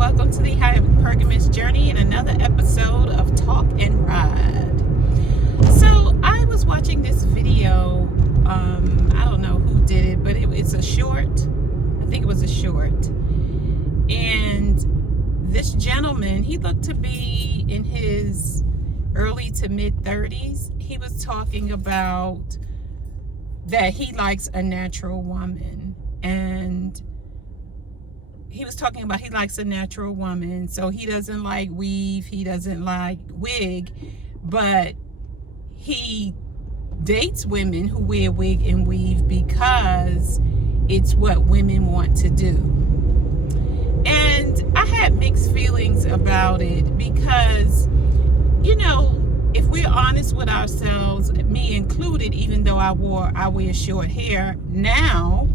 welcome to the Hypergamous Journey and another episode of Talk and Ride. So I was watching this video, I don't know who did it, but it's a short. I think it was a short. And this gentleman, he looked to be in his early to mid 30s. He was talking about that he likes a natural woman, and he was talking about he likes a natural woman, so he doesn't like weave, he doesn't like wig, but he dates women who wear wig and weave because it's what women want to do. And I had mixed feelings about it because, you know, if we're honest with ourselves, me included, even though I wear short hair now,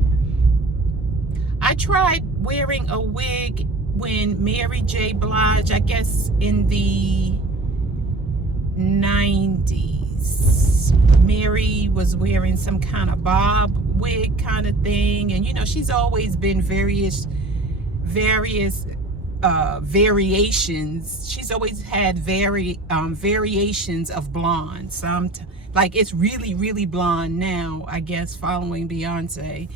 I tried wearing a wig when Mary J. Blige, I guess in the 90s, Mary was wearing some kind of bob wig kind of thing. And, you know, she's always been various variations. She's always had variations of blonde. Like it's really blonde now, I guess, following Beyonce.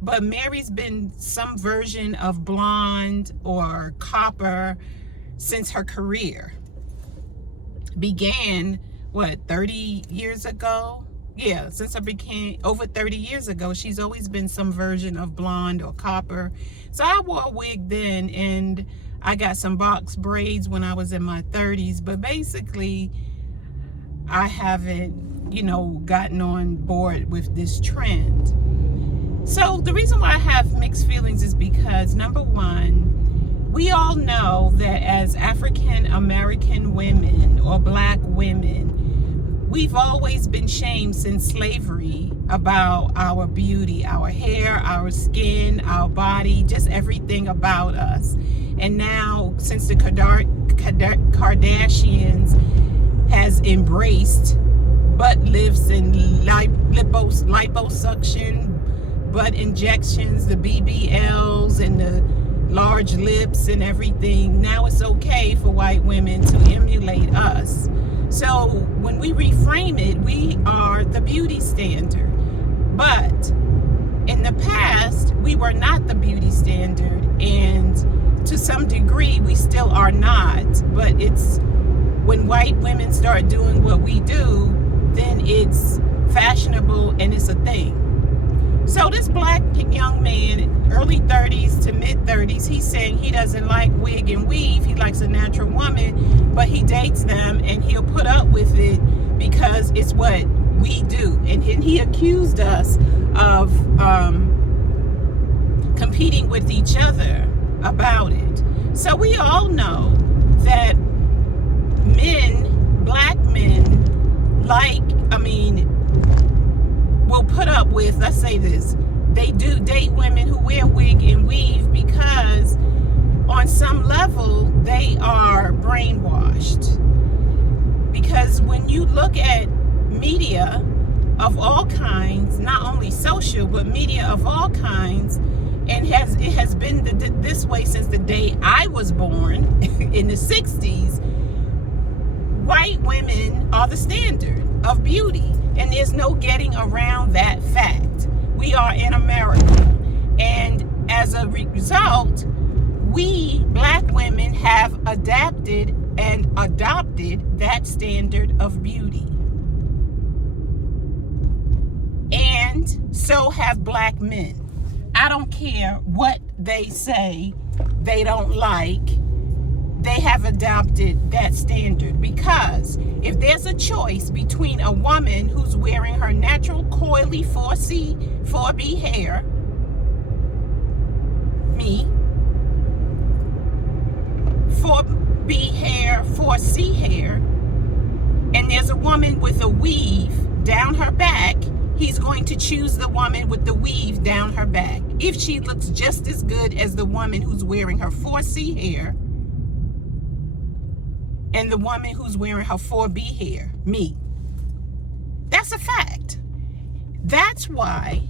But Mary's been some version of blonde or copper since her career began, 30 years ago? Yeah, since I became over 30 years ago, she's always been some version of blonde or copper. So I wore a wig then, and I got some box braids when I was in my 30s. But basically, I haven't, gotten on board with this trend. So the reason why I have mixed feelings is because, number one, we all know that as African American women or black women, we've always been shamed since slavery about our beauty, our hair, our skin, our body, just everything about us. And now, since the Kardashians has embraced butt lifts and liposuction, butt injections, the BBLs and the large lips and everything, now it's okay for white women to emulate us. So when we reframe it, we are the beauty standard. But in the past, we were not the beauty standard, and to some degree, we still are not. But it's when white women start doing what we do, then it's fashionable and it's a thing. So this black young man, early 30s to mid 30s, he's saying he doesn't like wig and weave. He likes a natural woman, but he dates them and he'll put up with it because it's what we do. And he accused us of competing with each other about it. So we all know that black men will put up with, let's say this, they do date women who wear wig and weave because on some level they are brainwashed. Because when you look at media of all kinds, not only social, but media of all kinds, and it has been this way since the day I was born in the 60s, white women are the standard of beauty. And there's no getting around that fact. We are in America. And as a result, we black women have adapted and adopted that standard of beauty. And so have black men. I don't care what they say they don't like. They have adopted that standard, because if there's a choice between a woman who's wearing her natural coily 4B hair, me, 4B hair, 4C hair, and there's a woman with a weave down her back, he's going to choose the woman with the weave down her back if she looks just as good as the woman who's wearing her 4C hair and the woman who's wearing her 4B hair, me. That's a fact. That's why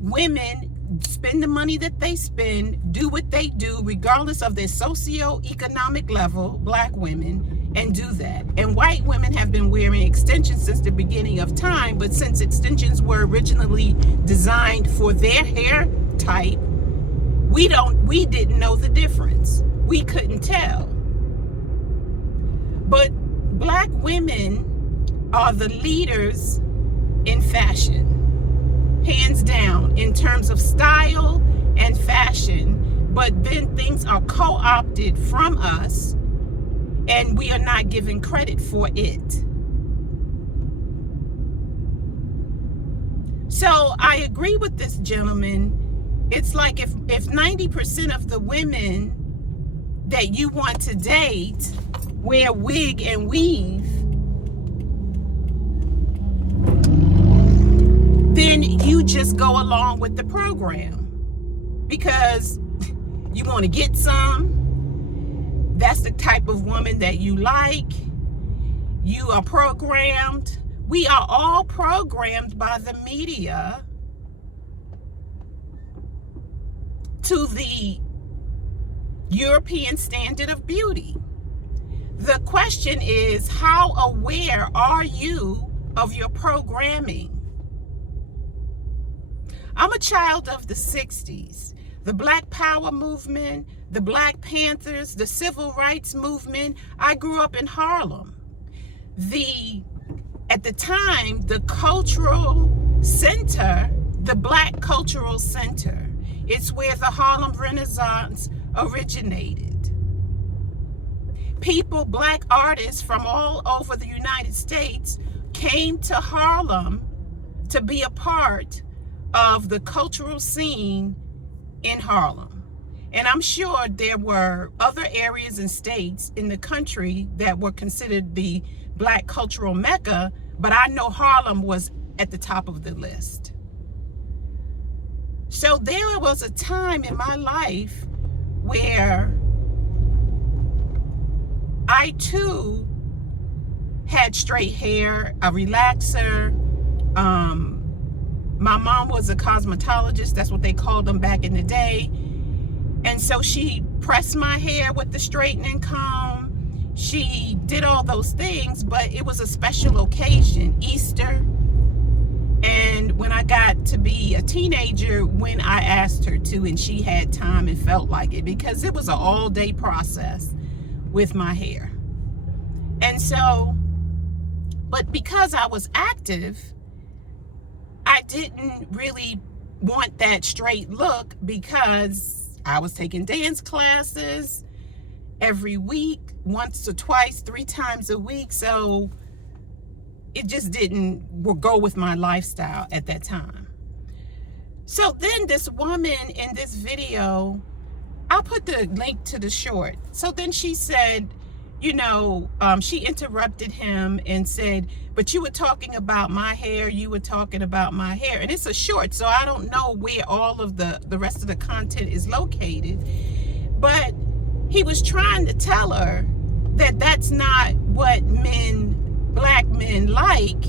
women spend the money that they spend, do what they do, regardless of their socioeconomic level, black women, and do that. And white women have been wearing extensions since the beginning of time, but since extensions were originally designed for their hair type, we didn't know the difference. We couldn't tell. But black women are the leaders in fashion. Hands down, in terms of style and fashion, but then things are co-opted from us and we are not given credit for it. So I agree with this gentleman. It's like if 90% of the women that you want to date wear wig and weave, then you just go along with the program because you want to get some. That's the type of woman that you like. You are programmed. We are all programmed by the media to the European standard of beauty. The question is, how aware are you of your programming? I'm a child of the 60s. The Black Power movement, the Black Panthers, the Civil Rights movement. I grew up in Harlem. At the time, the cultural center, the Black Cultural Center, it's where the Harlem Renaissance originated. People, black artists from all over the United States came to Harlem to be a part of the cultural scene in Harlem. And I'm sure there were other areas and states in the country that were considered the Black cultural mecca, but I know Harlem was at the top of the list. So there was a time in my life where I too had straight hair, a relaxer. My mom was a cosmetologist. That's what they called them back in the day. And so she pressed my hair with the straightening comb. She did all those things, but it was a special occasion, Easter. And when I got to be a teenager, when I asked her to, and she had time and felt like it, because it was an all-day process with my hair. And so, but because I was active, I didn't really want that straight look because I was taking dance classes every week, once or twice, 3 times a week. So it just didn't go with my lifestyle at that time. So then this woman in this video, I'll put the link to the short. So then she said, she interrupted him and said, but you were talking about my hair, you were talking about my hair. And it's a short, so I don't know where all of the rest of the content is located. But he was trying to tell her that that's not what black men like,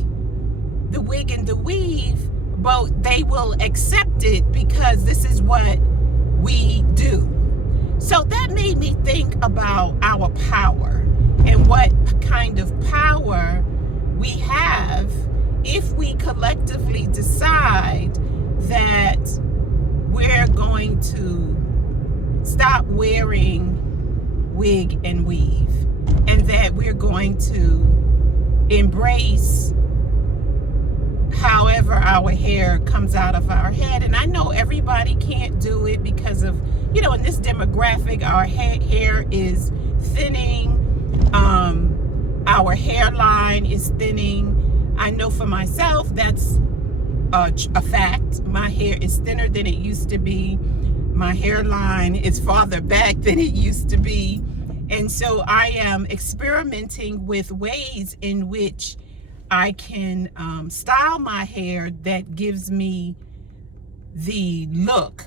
the wig and the weave, but they will accept it because this is what we do. So that made me think about our power and what kind of power we have if we collectively decide that we're going to stop wearing wig and weave, and that we're going to embrace however our hair comes out of our head. And I know everybody can't do it because of, in this demographic, our hair is thinning, our hairline is thinning. I know for myself that's a fact. My hair is thinner than it used to be. My hairline is farther back than it used to be. And so I am experimenting with ways in which I can style my hair that gives me the look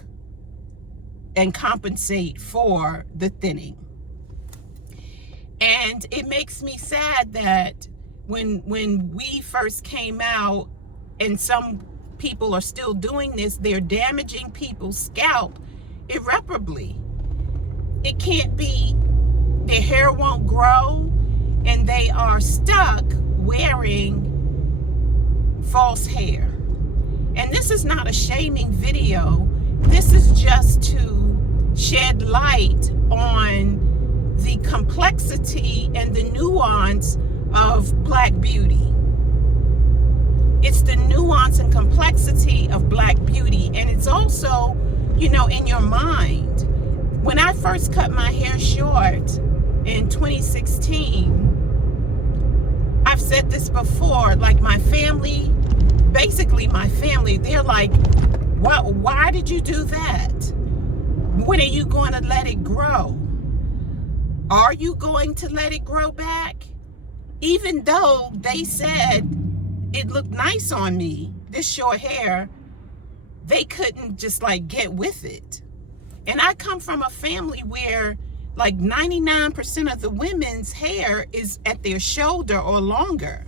and compensate for the thinning. And it makes me sad that when we first came out, and some people are still doing this, they're damaging people's scalp irreparably. It can't be, their hair won't grow, and they are stuck wearing false hair. And this is not a shaming video. This is just to shed light on the complexity and the nuance of Black beauty. It's the nuance and complexity of Black beauty. And it's also, you know, in your mind. When I first cut my hair short in 2016, I've said this before, like my family, basically my family, they're like, why did you do that? When are you going to let it grow? Are you going to let it grow back? Even though they said it looked nice on me, this short hair, they couldn't just like get with it. And I come from a family where like 99% of the women's hair is at their shoulder or longer.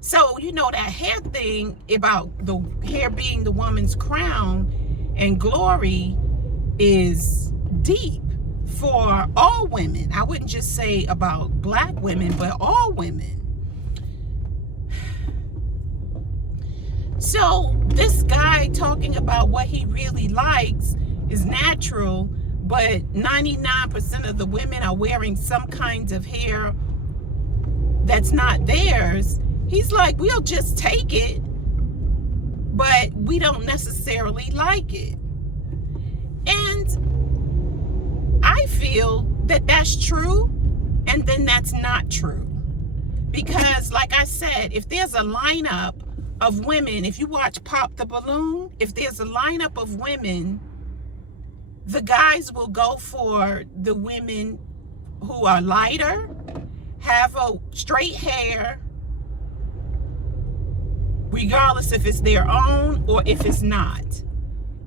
So, you know, that hair thing about the hair being the woman's crown and glory is deep for all women. I wouldn't just say about Black women, but all women. So this guy talking about what he really likes is natural, but 99% of the women are wearing some kinds of hair that's not theirs. He's like, we'll just take it, but we don't necessarily like it. And I feel that that's true, and then that's not true. Because like I said, if there's a lineup of women, if you watch Pop the Balloon, if there's a lineup of women, the guys will go for the women who are lighter, have a straight hair, regardless if it's their own or if it's not.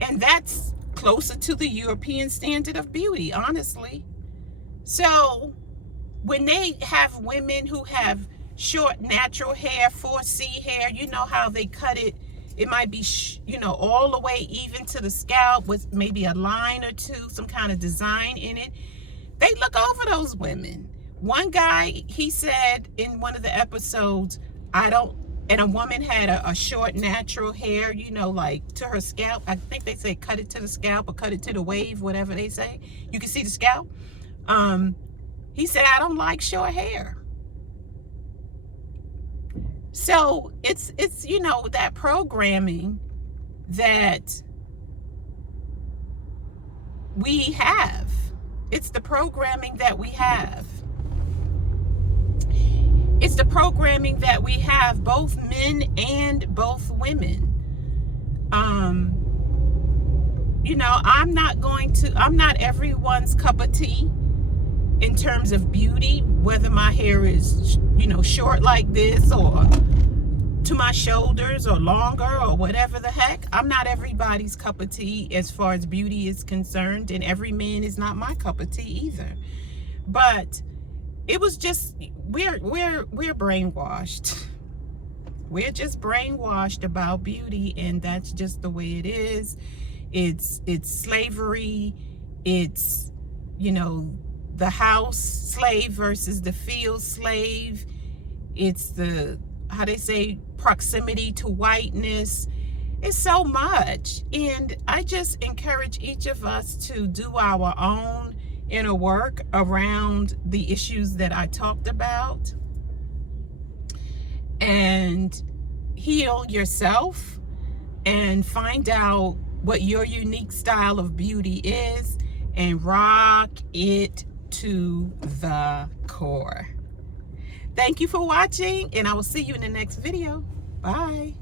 And that's closer to the European standard of beauty, honestly. So when they have women who have short natural hair, 4C hair, you know how they cut it. It might be, you know, all the way even to the scalp with maybe a line or two, some kind of design in it. They look over those women. One guy, he said in one of the episodes, and a woman had a short natural hair, you know, like to her scalp. I think they say cut it to the scalp or cut it to the wave, whatever they say. You can see the scalp. He said, I don't like short hair. So it's you know, that programming that we have. It's the programming that we have. It's the programming that we have, both men and both women. You know, I'm not everyone's cup of tea in terms of beauty, whether my hair is, you know, short like this or to my shoulders or longer or whatever the heck. I'm not everybody's cup of tea as far as beauty is concerned, and every man is not my cup of tea either. But it was just, we're brainwashed. We're just brainwashed about beauty, and that's just the way it is. It's slavery. It's, you know, the house slave versus the field slave. It's the, how they say, proximity to whiteness. It's so much. And I just encourage each of us to do our own inner work around the issues that I talked about and heal yourself and find out what your unique style of beauty is and rock it to the core. Thank you for watching, and I will see you in the next video. Bye.